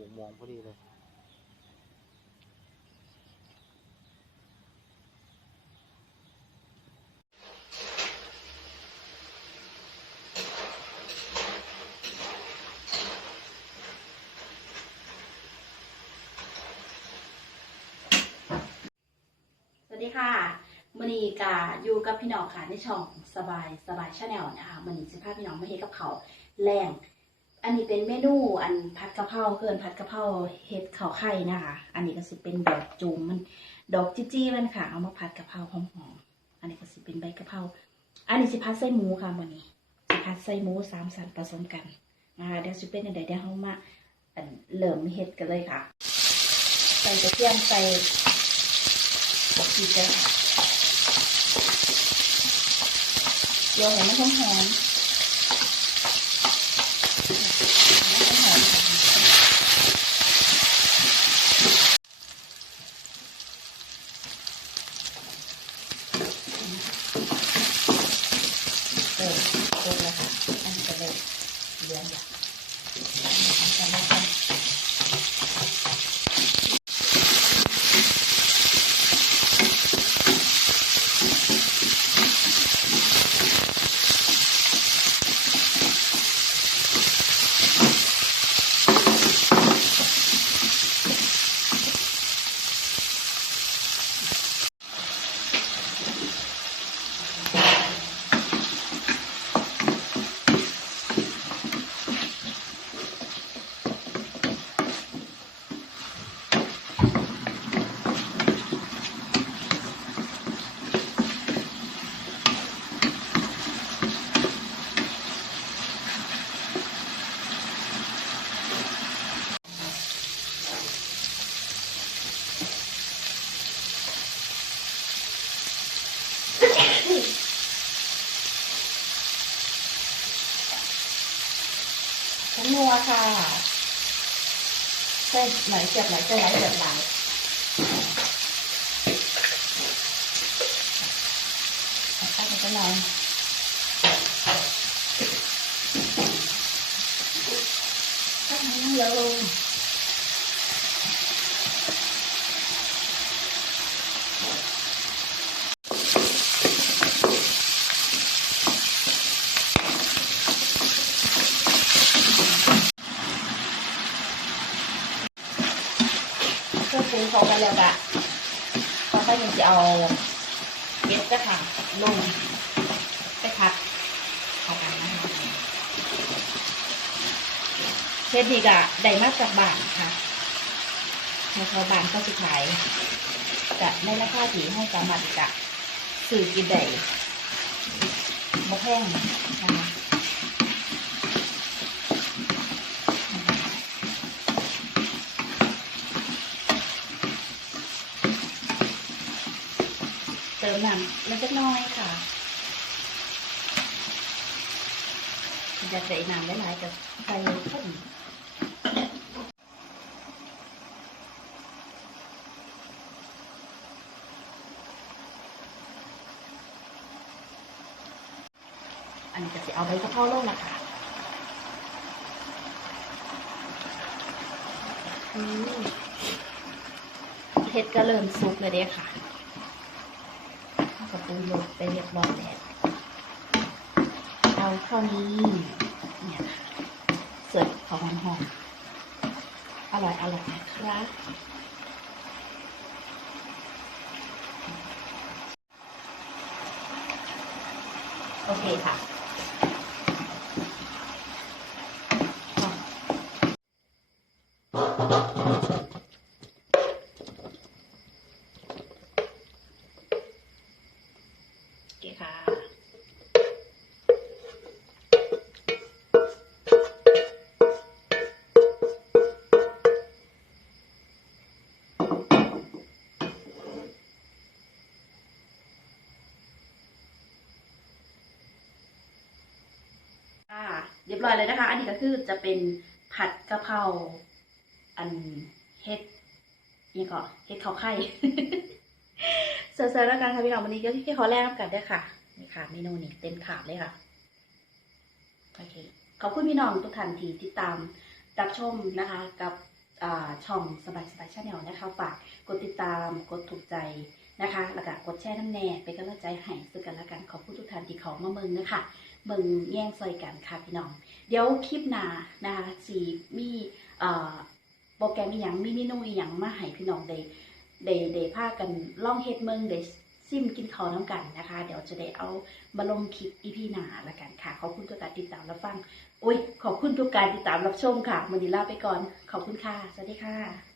หกโมงพอดีเลยดีค่ะมณีกาอยู่กับพี่น้องค่ะในช่องสบายสบายชาแนลนะคะมันีจะพาพี่น้องมาเฮ็ดกับเขาแรง อันนี้เป็นเมนูอันผัดกะเพราเกินผัดกะเพราเฮ็ดข้าวไข่นะคะ อันนี้ก็สิเป็นดอกจูมมันดอกจี้จี้มันค่ะ เอามาผัดกะเพราหอมๆ อันนี้ก็สิเป็นใบกะเพรา อันนี้สิผัดไส้หมูค่ะมันนี้สิผัดไส้หมูสามสันผสมกันนะคะเดี๋ยวสิเป็นอันใดเดี๋ยวเรามาอันเริ่มเฮ็ดกันเลยค่ะ ใส่กระเทียมใส่ปกติเลยค่ะเดี๋ยวเห็นมันหอมหอมมันหอมค่ะเออเสร็จแล้วค่ะอันนี้ก็เลยเหลืองอย่างทำแล้วกัน ทั้ง นัวค่ะเส้นไหลเจ็บไหลเจ็บไหลเจ็บไหลเอาตั้งไปหน่อยตั้งให้เยอะลง ปรุงเขาไปแล้วกะต่อไปมันจะเอาเก็ดกระถางลงไปพัดเข้ากันนะคะเชฟดีกะได้มาจากบ้านค่ะในชาวบ้านก็สุดท้ายจะในราคาที่ให้สามารถจะสื่อกินได้บ่แพงนะคะ เติ มน้ำเล็กน้อยค่ะอยากใส่น้ำหลายๆก็ใส่ข้นอันนี้ก็จะเอาใบกะเพราลงนะคะเห็ดก็เริ่มสุกเลยเด้ค่ะ กระปูโยกไปเรียบร้อยแล้วเอาเท่านี้เนี่ยเสิร์ฟของหอมอร่อยอร่อยนะครับโอเคค่ะ เรียบร้อยเลยนะคะ อันนี้ก็คือจะเป็นผัดกะเพราอันเฮ็ดนี่ก็เฮ็ดข้าวไข่เสิร์ฟแล้วกันค่ะพี่น้องวันนี้ก็ที่ขอแรกกันด้วยค่ะนี่ค่ะเมนูนี้เต็มถาดเลยค่ะโอเคขอบคุณพี่น้องทุกท่านที่ติดตามรับชมนะคะ กับช่องสบายสบายชาแนลนะคะฝากกดติดตามกดถูกใจนะคะ แล้วก็กดแชร์น้ำแน่เป็นกำลังใจให้ซึ่งกันและกันขอบคุณทุกท่านที่เขามาเมืองนะคะ เบิ่งแย่งซอยกันค่ะพี่น้อง เดี๋ยวคลิปหน้านะคะสีมี่โปรแกรมอีหยังมีเมนูอีหยังมาให้พี่น้องได้ได้ได้พากันล่องเฮ็ดเมืองได้ซิมกินข้าวน้ำกันนะคะ เดี๋ยวจะได้เอามาลงคลิปอีพีหนาละกันค่ะ ขอบคุณทุกการติดตามรับฟัง โอ้ย ขอบคุณทุกการติดตามรับชมค่ะมือดีลาไปก่อน ขอบคุณค่ะ สวัสดีค่ะ